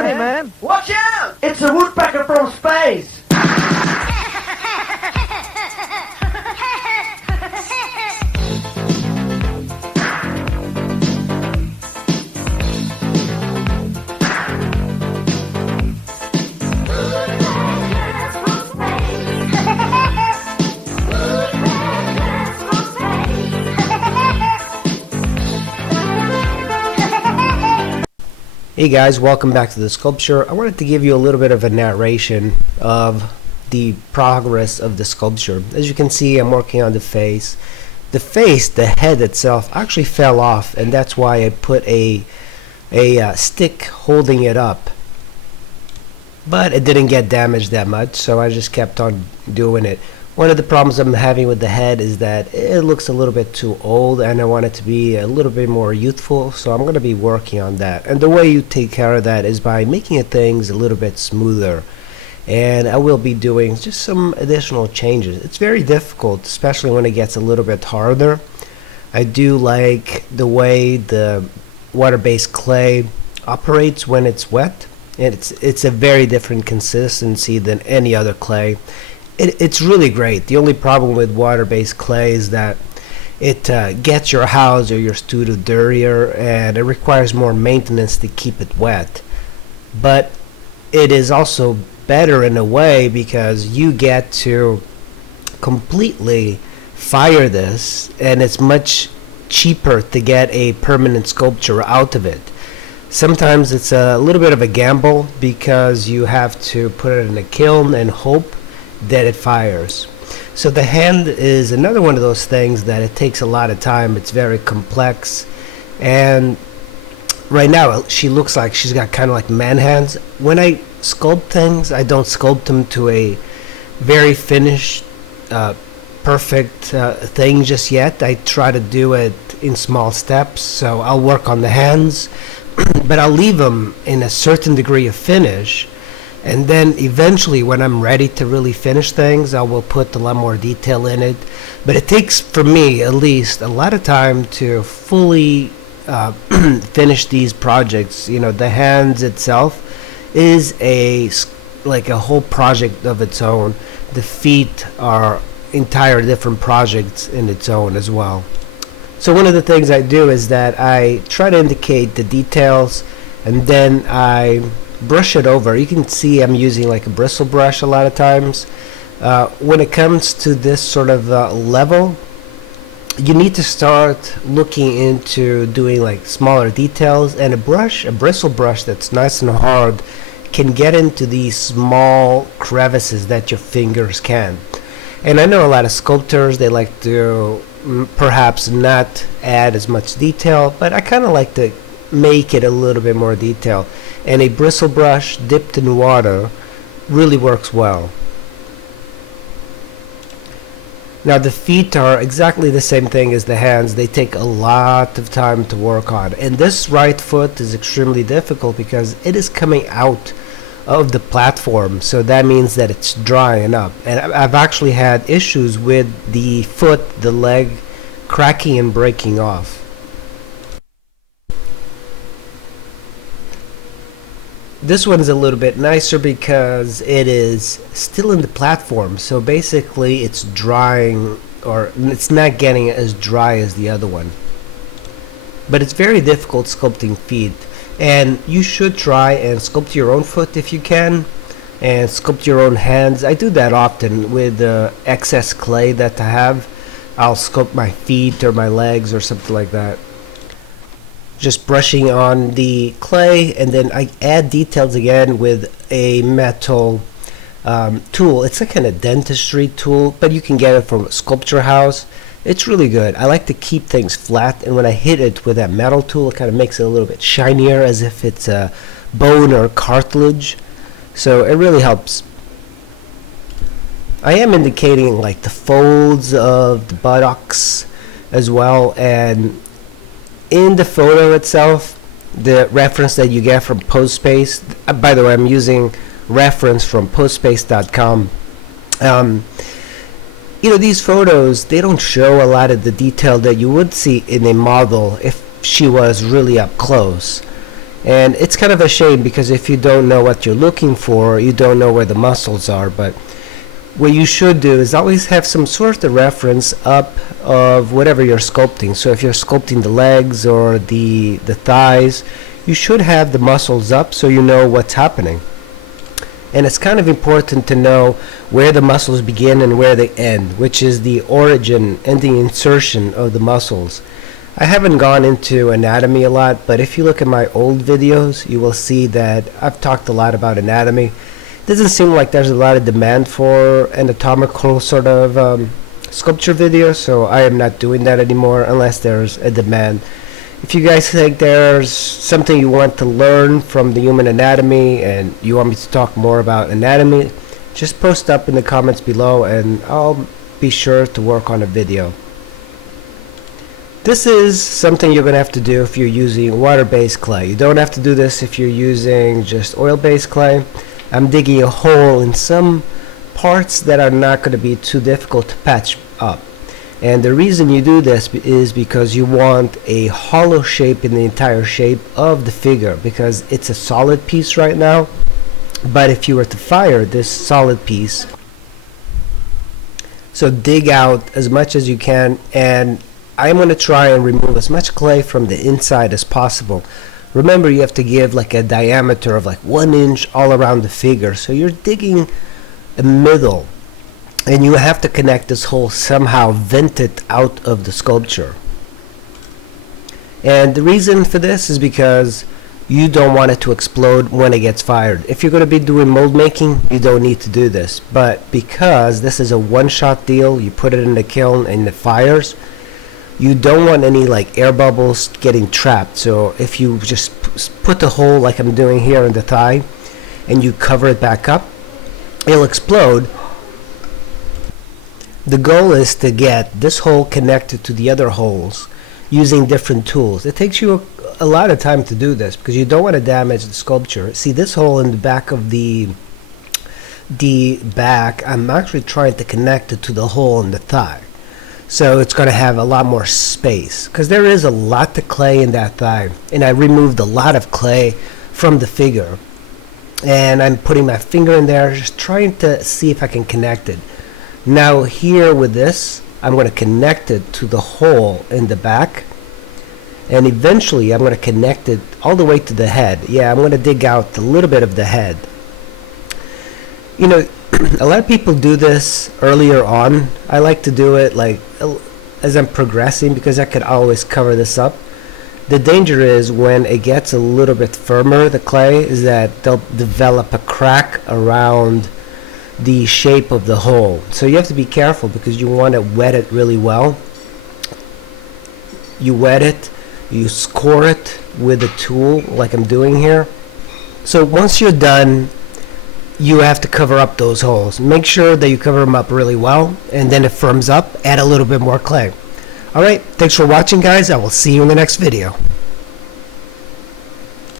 man. Watch out! It's a woodpecker from space. Hey guys, welcome back to the sculpture. I wanted to give you a little bit of a narration of the progress of the sculpture. As you can see, I'm working on the face. The head itself actually fell off, and that's why I put a stick holding it up. But it didn't get damaged that much, so I just kept on doing it. One of the problems I'm having with the head is that it looks a little bit too old, and I want it to be a little bit more youthful, so I'm going to be working on that. And the way you take care of that is by making things a little bit smoother. And I will be doing just some additional changes. It's very difficult, especially when it gets a little bit harder. I do like the way the water-based clay operates when it's wet. It's a very different consistency than any other clay. It's really great. The only problem with water-based clay is that it gets your house or your studio dirtier, and it requires more maintenance to keep it wet. But it is also better in a way because you get to completely fire this, and it's much cheaper to get a permanent sculpture out of it. Sometimes it's a little bit of a gamble because you have to put it in a kiln and hope that it fires. So the hand is another one of those things that it takes a lot of time. It's very complex, and right now she looks like she's got kind of like man hands. When I sculpt things, I don't sculpt them to a very finished perfect thing just yet. I try to do it in small steps. So I'll work on the hands but I'll leave them in a certain degree of finish. And then eventually when I'm ready to really finish things, I will put a lot more detail in it. But it takes, for me at least, a lot of time to fully finish these projects. You know, the hands itself is like a whole project of its own. The feet are entire different projects in its own as well. So one of the things I do is that I try to indicate the details, and then I brush it over. You can see I'm using like a bristle brush a lot of times. When it comes to this sort of level, you need to start looking into doing like smaller details, and a bristle brush that's nice and hard can get into these small crevices that your fingers can. And I know a lot of sculptors, they like to perhaps not add as much detail, but I kind of like to make it a little bit more detail, and a bristle brush dipped in water really works well. Now the feet are exactly the same thing as the hands. They take a lot of time to work on, and this right foot is extremely difficult because it is coming out of the platform, so that means that it's drying up. And I've actually had issues with the foot, the leg cracking and breaking off. This one's a little bit nicer because it is still in the platform, so basically it's drying, or it's not getting as dry as the other one. But it's very difficult sculpting feet, and you should try and sculpt your own foot if you can, and sculpt your own hands. I do that often with excess clay that I have. I'll sculpt my feet or my legs or something like that. Just brushing on the clay, and then I add details again with a metal tool. It's a kind of dentistry tool, but you can get it from a sculpture house. It's really good. I like to keep things flat, and when I hit it with that metal tool, it kind of makes it a little bit shinier, as if it's a bone or cartilage. So it really helps. I am indicating like the folds of the buttocks as well, and in the photo itself, the reference that you get from PostSpace, by the way, I'm using reference from postspace.com. You know, these photos, they don't show a lot of the detail that you would see in a model if she was really up close. And it's kind of a shame, because if you don't know what you're looking for, you don't know where the muscles are. But what you should do is always have some sort of reference up of whatever you're sculpting. So if you're sculpting the legs or the thighs, you should have the muscles up so you know what's happening. And it's kind of important to know where the muscles begin and where they end, which is the origin and the insertion of the muscles. I haven't gone into anatomy a lot, but if you look at my old videos, you will see that I've talked a lot about anatomy. It doesn't seem like there's a lot of demand for anatomical sort of sculpture videos, so I am not doing that anymore unless there's a demand. If you guys think there's something you want to learn from the human anatomy and you want me to talk more about anatomy, just post up in the comments below and I'll be sure to work on a video. This is something you're going to have to do if you're using water-based clay. You don't have to do this if you're using just oil-based clay. I'm digging a hole in some parts that are not going to be too difficult to patch up. And the reason you do this is because you want a hollow shape in the entire shape of the figure, because it's a solid piece right now. But if you were to fire this solid piece, so dig out as much as you can, and I'm going to try and remove as much clay from the inside as possible. Remember, you have to give like a diameter of like 1 inch all around the figure, so you're digging a middle, and you have to connect this hole somehow, vent it out of the sculpture. And the reason for this is because you don't want it to explode when it gets fired. If you're going to be doing mold making, you don't need to do this, but because this is a one-shot deal, you put it in the kiln and it fires, you don't want any like air bubbles getting trapped. So if you just put the hole like I'm doing here in the thigh and you cover it back up, it'll explode. The goal is to get this hole connected to the other holes using different tools. It takes you a lot of time to do this because you don't want to damage the sculpture. See this hole in the back of the back, I'm actually trying to connect it to the hole in the thigh. So it's going to have a lot more space because there is a lot of clay in that thigh, and I removed a lot of clay from the figure, and I'm putting my finger in there just trying to see if I can connect it. Now here with this, I'm going to connect it to the hole in the back, and eventually I'm going to connect it all the way to the head. Yeah, I'm going to dig out a little bit of the head. You know, a lot of people do this earlier on. I like to do it like as I'm progressing because I could always cover this up. The danger is when it gets a little bit firmer, the clay, is that they'll develop a crack around the shape of the hole. So you have to be careful because you want to wet it really well. You wet it, you score it with a tool like I'm doing here. So once you're done, you have to cover up those holes. Make sure that you cover them up really well, and then it firms up, add a little bit more clay. Alright, thanks for watching guys. I will see you in the next video.